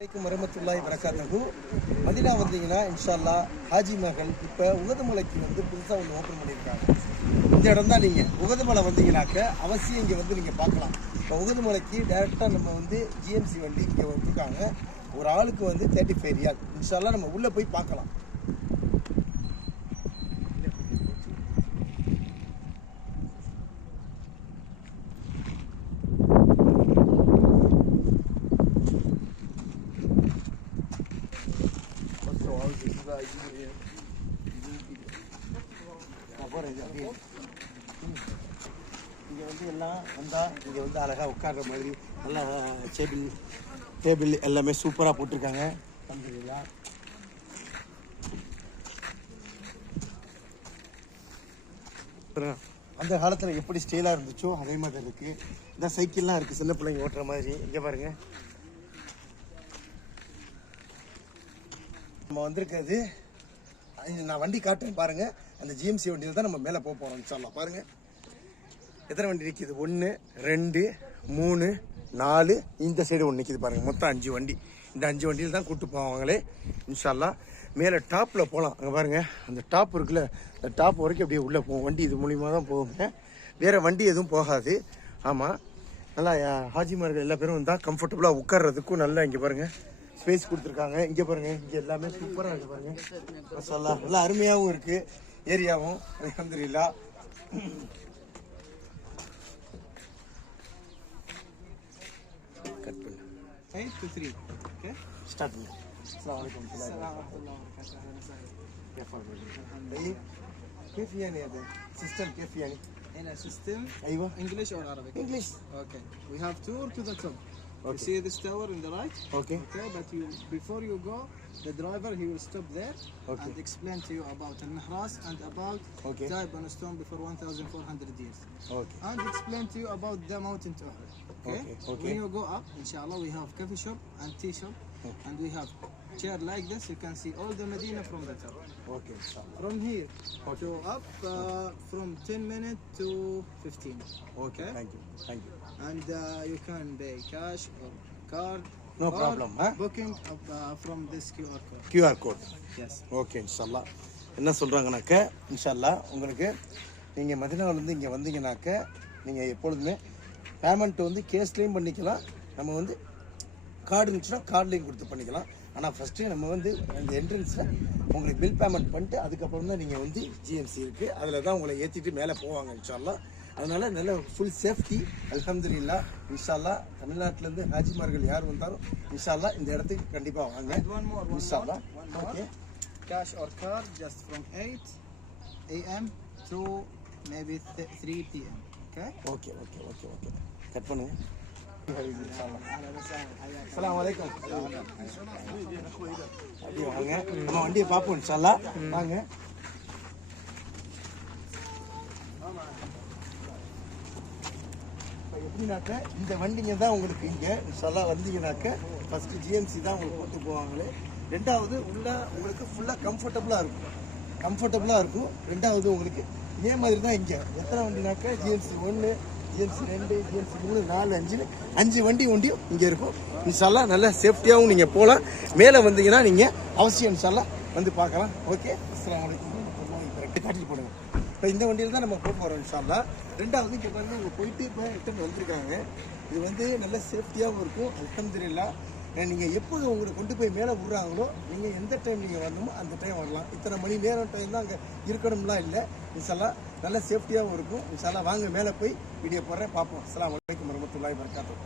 வரமத்துல்லாஹி வரகாத்துஹு. மதீனா வந்தீங்கன்னா இன்ஷால்லா ஹாஜி மகள் இப்போ உகதுமலைக்கு புதுசாக ஒன்று ஓப்பன் பண்ணியிருக்காங்க. இந்த இடம் தான் நீங்கள் உகதுமலை வந்தீங்கன்னாக்க அவசியம் இங்கே நீங்கள் பார்க்கலாம். இப்போ உகதுமலைக்கு டைரெக்டாக நம்ம ஜிஎம்சி வண்டி இங்கே விட்டுருக்காங்க. ஒரு ஆளுக்கு 35 ரியால். இன்ஷால்லா நம்ம உள்ளே போய் பார்க்கலாம். இங்கே எல்லாம் வந்தால் இங்கே அழகாக உட்கார்ற மாதிரி நல்லா டேபிள் எல்லாமே சூப்பராக போட்டிருக்காங்க. அந்த காலத்தில் எப்படி ஸ்டைலாக இருந்துச்சோ அதே மாதிரி இருக்குது. இந்த சைக்கிள்லாம் இருக்குது சின்ன பிள்ளைங்க ஓட்டுற மாதிரி. இங்கே பாருங்க, நம்ம வந்திருக்கிறது நான் வண்டி காட்டுறேன் பாருங்க. அந்த ஜிஎம்சி வண்டியில் தான் நம்ம மேலே போக போகிறோம் இன்ஷால்லா. பாருங்க எத்தனை வண்டி நிற்கிது, 1 2 3 4, இந்த சைடு ஒன்று நிற்கிது பாருங்க. மொத்தம் 5 வண்டி. இந்த 5 வண்டியில் தான் கூப்பிட்டு போவாங்களே இன்ஷால்லா. மேலே டாப்பில் போகலாம். அங்கே பாருங்க அந்த டாப் இருக்குல்ல, அந்த டாப் வரைக்கும் அப்படியே உள்ளே போகும் வண்டி. இது மூலியமாக தான் போகுங்க, வேறு வண்டி எதுவும் போகாது. ஆமாம், நல்லா ஹாஜிமார்கள் எல்லா பேரும் வந்தால் கம்ஃபர்டபுளாக உட்கார்றதுக்கும் நல்லா இங்கே பாருங்கள் ஸ்பேஸ் கொடுத்துருக்காங்க. இங்கே பாருங்கள், இங்கே எல்லாமே சூப்பராக இருக்குது பாருங்கள். மசாலா நல்லா அருமையாகவும் இருக்குது ஏரியாவும். அல்ஹம்துலில்லாஹ். கட் பண்ணு 5 to 3. ஓகே, ஸ்டார்ட் பண்ணு. அஸ்ஸலாமு அலைக்கும் வரஹ்மத்துல்லாஹி வபரகாத்துஹு. كيف يعني هذا system كيف يعني هنا system ايوه English or Arabic? English. Okay, we have tour to the top. Okay. You see this tower in the right? Okay. Okay, but before you go, the driver he will stop there Okay. and explain to you about Al-Mihras and about Okay. Taib on a stone before 1400 years. Okay. And explain to you about the mountain to Uhud. Okay? Okay, okay. When you go up, inshallah, we have coffee shop and tea shop, and we have chair like this. You can see all the Medina from the top. Okay, inshallah. From here to up, from 10 minutes to 15. Okay, thank you. Thank you. And you can pay cash or card. No or problem, huh? Booking from this QR code. QR code. Yes. Okay இன்ஷால்லா. என்ன சொல்கிறாங்கனாக்க இன்ஷால்லா உங்களுக்கு நீங்கள் மதீனாவிலேருந்து இங்கே வந்தீங்கன்னாக்க நீங்கள் எப்பொழுதுமே payment கேஷ்லேயும் பண்ணிக்கலாம். நம்ம கார்டு இருந்துச்சுன்னா கார்ட்லேயும் கொடுத்து பண்ணிக்கலாம். ஆனால் ஃபஸ்ட்டு நம்ம அந்த என்ட்ரன்ஸில் உங்களுக்கு பில் பேமெண்ட் பண்ணிட்டு அதுக்கப்புறம் தான் நீங்கள் ஜிஎம்சி இருக்குது, அதில் தான் உங்களை ஏற்றிட்டு மேலே போவாங்க இன்ஷால்லா. அதனால் நல்ல ஃபுல் சேஃப்டி அல்ஹம்துலில்லாஹ். இன்ஷால்லா தமிழ்நாட்டிலேருந்து ஹாஜிமார்கள் யார் வந்தாலும் இன்ஷால்லா இந்த இடத்துக்கு கண்டிப்பாக வாங்க இன்ஷால்லா. Okay, Cash or card just from 8 a.m. to maybe 3 p.m. Okay? Okay okay okay okay cut பண்ணுங்க. அஸ்ஸலாமு அலைக்கும். அப்படியே வாங்க, நம்ம வண்டியை பார்ப்போம் இன்ஷால்லா. வாங்க. எப்படின்னாக்க இந்த வண்டிங்க தான் உங்களுக்கு இங்கே இன்ஷால்லா வந்தீங்கன்னாக்க ஃபஸ்ட்டு ஜிஎம்சி தான் உங்களுக்கு போட்டு போவாங்களே. ரெண்டாவது உள்ள உங்களுக்கு ஃபுல்லாக கம்ஃபர்டபுளாக இருக்கும். ரெண்டாவது உங்களுக்கு இதே மாதிரி தான் இங்கே எத்தனை வண்டினாக்க ஜிஎம்சி 1 ஜிஎம்சி 2 ஜிஎம்சி 3 4 5 வண்டியும் இங்கே இருக்கும் இன்ஷால்லா. நல்ல சேஃப்டியாகவும் நீங்கள் போகலாம். மேலே வந்தீங்கன்னா நீங்கள் அவசியம் இன்ஷால்லா பார்க்கலாம். ஓகே, அஸ்ஸலாமு அலைக்கும். காட்டிட்டு போடுங்க. இப்போ இந்த வண்டியில் தான் நம்ம போக போகிறோம் இன்ஷால்லா. ரெண்டாவது இப்போ அவங்க போயிட்டு இப்போ ரிட்டர்ன் வந்திருக்காங்க. இது நல்ல சேஃப்டியாகவும் இருக்கும் அல்ஹம்துலில்லாஹ். நீங்கள் எப்போது உங்களை கொண்டு போய் மேலே விட்றாங்களோ நீங்கள் எந்த டைம் நீங்கள் வரணுமோ அந்த டைம் வரலாம். இத்தனை மணி நேரம் டைம் தான் அங்கே இருக்கணும்லாம் இல்லை இன்ஷால்லா. நல்ல சேஃப்டியாகவும் இருக்கும் இன்ஷால்லா. வாங்க மேலே போய் வீடியோ போடுறேன், பார்ப்போம். அஸ்ஸலாமு அலைக்கும் வரஹ்மத்துல்லாஹி வபரகாத்துஹு.